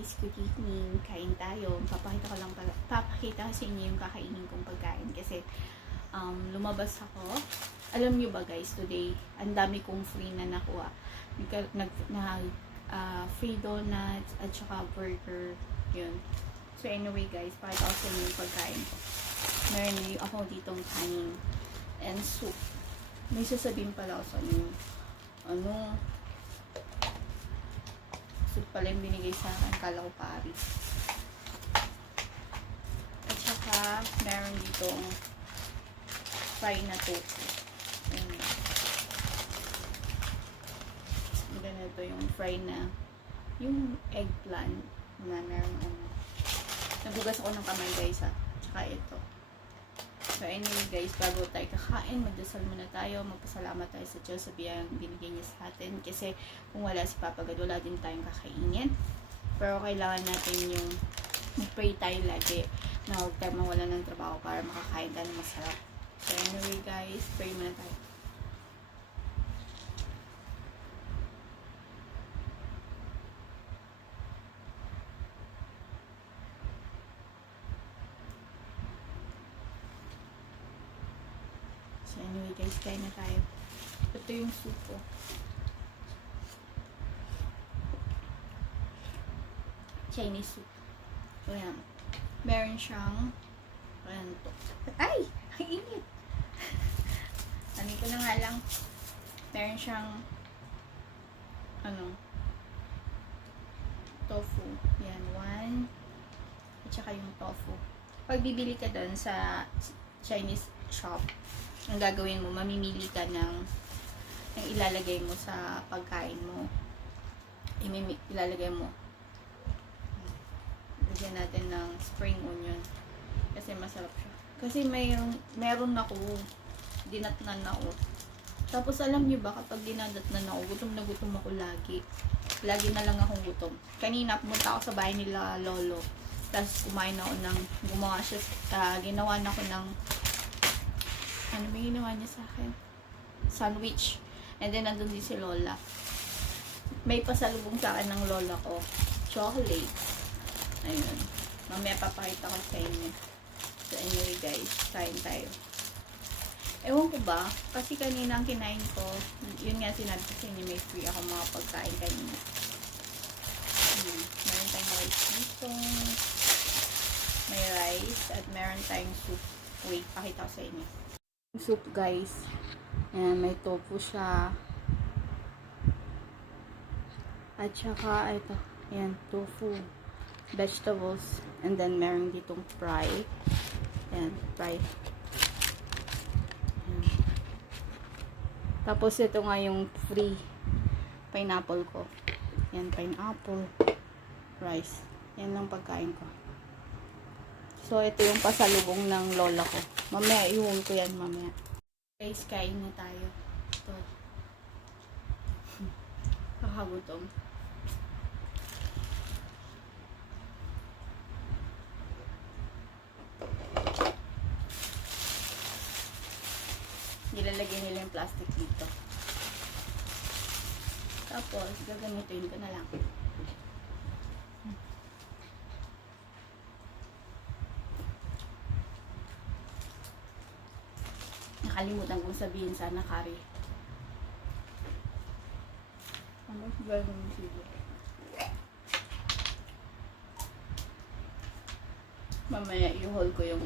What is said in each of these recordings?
guys, good evening. Kain tayo. Papakita ko lang pala, papakita ko sa inyo yung kakainin kong pagkain kasi um, lumabas ako. Alam nyo ba guys, today, ang dami kong free na nakuha. Nag, nag, na, ah, free donuts at saka burger. Yun. So anyway guys, pakita ko sa inyo yung pagkain ko. Meron ako ditong kanin and soup. May sasabihin pala ako sa inyo. Ano, soup pala yung binigay sa akin. Kala ko pari. At saka, meron ditong fry na tofu. Ayan. Ganito yung fry na yung eggplant na meron ano. Nagugas ako ng kamay guys ha. Tsaka ito. So anyway guys, bago tayo kakain, magdasal muna tayo, magpasalamat tayo sa Diyos sa biyayang binigay niya sa atin. Kasi kung wala si Papa God, wala din tayong kakainin. Pero kailangan natin yung mag-pray tayo lagi na huwag tayo mawala ng trabaho para makakain tayo ng masarap. So anyway guys, pray muna tayo. So anyway guys, kain na tayo. Ito yung soup ko. Chinese soup. So yan. Meron siyang ayan. Ay! Ang init! Ano ko na nga lang. Meron siyang ano tofu. Yan, one. At saka yung tofu. Pag bibili ka doon sa Chinese shop, ang gagawin mo, mamimili ka ng ng ilalagay mo sa pagkain mo. Imimi, ilalagay mo. Lagyan natin ng spring onion. Kasi masarap siya. Kasi mayroon, meron ako, dinatnan ako. Tapos alam niyo ba, kapag dinadatnan ako, gutom na gutom ako lagi. Lagi na lang akong gutom. Kanina, pumunta ako sa bahay nila lolo. Tapos kumain ako ng, gumawa siya, ah, ginawa na ako ng ano ba ginawa niya sa akin? Sandwich. And then, nandun din si Lola. May pasalubong sa akin ng Lola ko. Chocolate. Ayun. Mamaya papakita ko sa inyo. So, anyway guys, kain tayo. Ewan ko ba, kasi kanina ang kinain ko, yun nga sinabi ko sa inyo, may free ako mga pagkain kanina. Hmm. Meron tayong rice dito. May rice at meron tayong soup. Wait, pakita ko sa inyo soup guys. Ayan, may tofu siya. At saka, ito. Ayan, tofu. Vegetables. And then, meron ditong fry. Ayan, fry. Ayan. Tapos, ito nga yung free pineapple ko. Ayan, pineapple. Rice. Yan lang pagkain ko. So, ito yung pasalubong ng lola ko. Mamaya, iwan ko yan mamaya. Guys, kain na tayo. Ito. Kakagutom. Nilalagay nila yung plastic dito. Tapos, gagamitin ko na lang. Nakalimutan kong sabihin sana kari. Ano ba yung sigo? Mamaya i-haul ko yung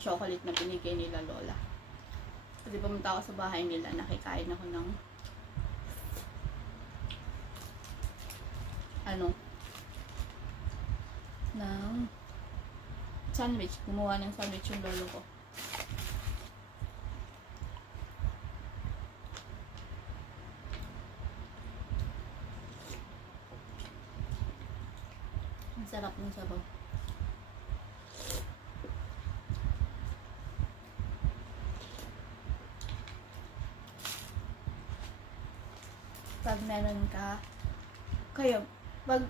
chocolate na binigay nila Lola. Kasi pumunta ako sa bahay nila, nakikain ako ng ano ng sandwich. Gumawa ng sandwich yung lolo ko. Sarap ng sabaw. Pag meron ka, kayo, pag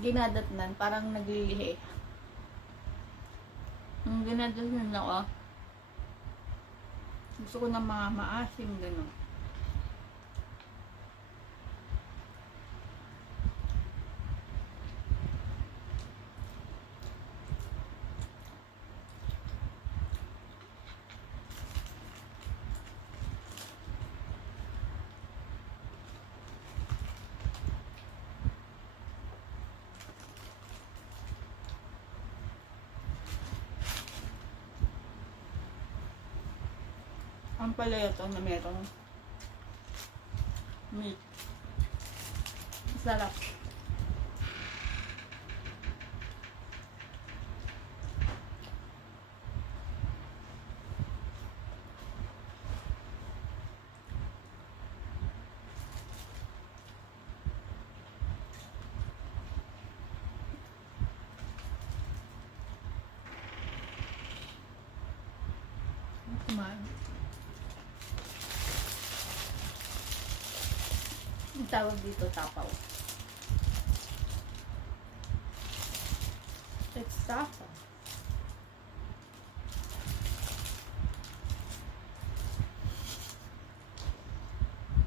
ginadatnan, parang naglilihi. Nung ginadatnan ako, gusto ko ng mga maasim, gano'n. Ang palaya to na merong meat. Sarap. Kumain. Ang tawag dito tapaw. It's tapaw.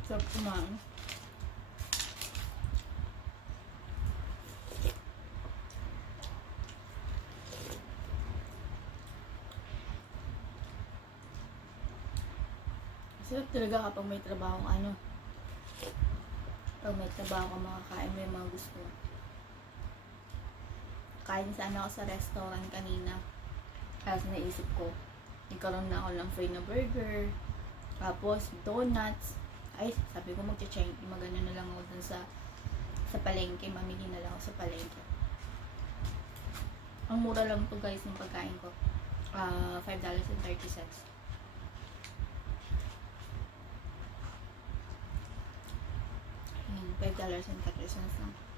Sarap kumain. Sarap talaga kapag may trabaho ano. Pag may trabaho ka makakain mo mga gusto mo. Kain sana ako sa restaurant kanina. Tapos naisip ko, nagkaroon na ako ng free na burger. Tapos donuts. Ay, sabi ko mag-change. Magano na lang ako dun sa sa palengke. Mamili na lang ako sa palengke. Ang mura lang to guys ng pagkain ko. Ah, $5.30. Ayan, $5.30 lang.